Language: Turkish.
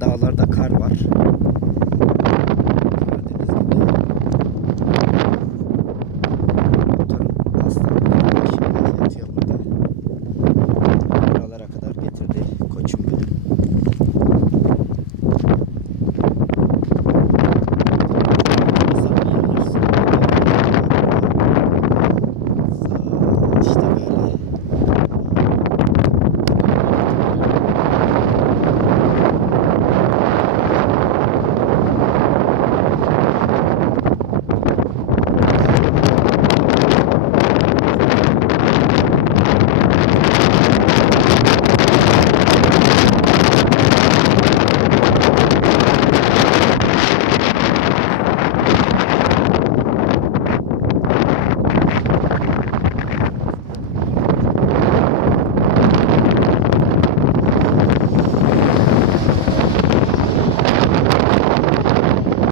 dağlarda kar var.